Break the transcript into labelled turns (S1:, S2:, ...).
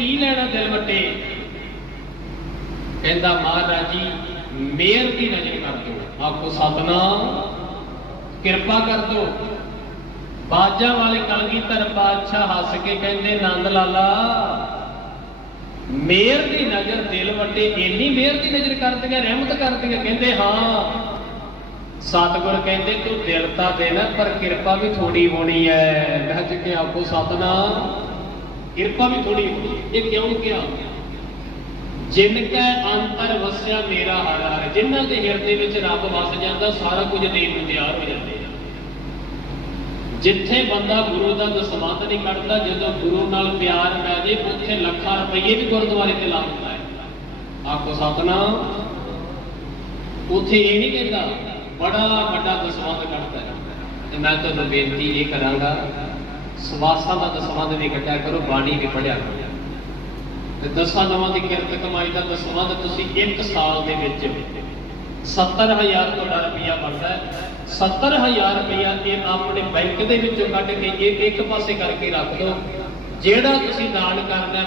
S1: ਕੀ ਲੈਣਾ ਦਿਲ ਵੱਟੇ। ਕਹਿੰਦਾ, ਮਹਾਰਾਜ ਜੀ, ਮਿਹਰ ਦੀ ਨਜ਼ਰ ਕਰ ਦਿਓ। ਆਖੋ, ਸਤਨਾਮ, ਕਿਰਪਾ ਕਰ ਦਿਓ। ਬਾਜਾਂ ਵਾਲੇ ਕਲਗੀਧਰ ਬਾਦਸ਼ਾਹ ਹੱਸ ਕੇ ਕਹਿੰਦੇ, ਨੰਦ ਲਾਲਾ, ਮਿਹਰ ਦੀ ਨਜ਼ਰ ਦਿਲ ਵੱਟੇ, ਇੰਨੀ ਮਿਹਰ ਦੀ ਨਜ਼ਰ ਕਰਦੀਆਂ, ਰਹਿਮਤ ਕਰਦੀਆਂ। ਕਹਿੰਦੇ, ਹਾਂ। ਸਤਿਗੁਰ ਕਹਿੰਦੇ, ਤੂੰ ਦਿਲ ਤਾਂ ਦੇਣਾ, ਪਰ ਕਿਰਪਾ ਵੀ ਥੋੜੀ ਹੋਣੀ ਹੈ ਗੱਜ ਕੇ ਆਪੋ ਸਤਨਾਮ ਕਿਰਪਾ ਵੀ ਥੋੜੀ ਇਹ ਕਿਉਂ ਕਿਹਾ? ਜਿਨ ਕੈ ਅੰਤਰ ਵਸਿਆ ਮੇਰਾ ਹਰ ਜਿਨ੍ਹਾਂ ਦੇ ਹਿਰਦੇ ਵਿੱਚ ਰੱਬ ਵਸ ਜਾਂਦਾ, ਸਾਰਾ ਕੁਝ ਦੇਣ ਨੂੰ ਤਿਆਰ ਹੋ ਜਾਂਦੇ ਆ। ਜਿੱਥੇ ਬੰਦਾ ਗੁਰੂ ਦਾ ਦਸਮਤ ਨਹੀਂ ਕੱਢਦਾ, ਜਦੋਂ ਗੁਰੂ ਨਾਲ ਪਿਆਰ ਪੈ ਜੇ, ਉੱਥੇ ਲੱਖਾਂ ਰੁਪਏ ਵੀ ਗੁਰਦੁਆਰੇ ਤੇ ਲਾ ਦਿੰਦਾ ਹੈ। ਆਖੋ, ਸਤਨਾਮ। ਉੱਥੇ ਇਹ ਨਹੀਂ ਕਹਿੰਦਾ, ਬੜਾ ਵੱਡਾ ਦਸਵੰਦ ਕੱਢਦਾ ਤੇ ਮੈਂ ਤੁਹਾਨੂੰ ਬੇਨਤੀ ਇਹ ਕਰਾਂਗਾ ਸਵਾਸਾਂ ਦਾ ਦਸਵੰਦ ਵੀ ਕੱਢਿਆ ਕਰੋ, ਬਾਣੀ ਵੀ ਪੜਿਆ ਕਰੋ। ਤੇ ਦਸਾਂ ਨਵਾਂ ਦੀ ਕਿਰਤ ਕਮਾਈ ਦਾ ਦਸਵੰਦ ਤੁਸੀਂ ਇੱਕ ਸਾਲ ਦੇ ਵਿੱਚ 70000 ਤੁਹਾਡਾ ਰੁਪਇਆ ਬਣਦਾ ਹੈ। 70000 ਰੁਪਇਆ ਇਹ ਆਪਣੇ ਬੈਂਕ ਦੇ ਵਿੱਚੋਂ ਕੱਢ ਕੇ ਇਹ ਇੱਕ ਪਾਸੇ ਕਰਕੇ ਰੱਖ ਦਿਓ। ਜਿਹੜਾ ਤੁਸੀਂ ਦਾਨ ਕਰਨਾ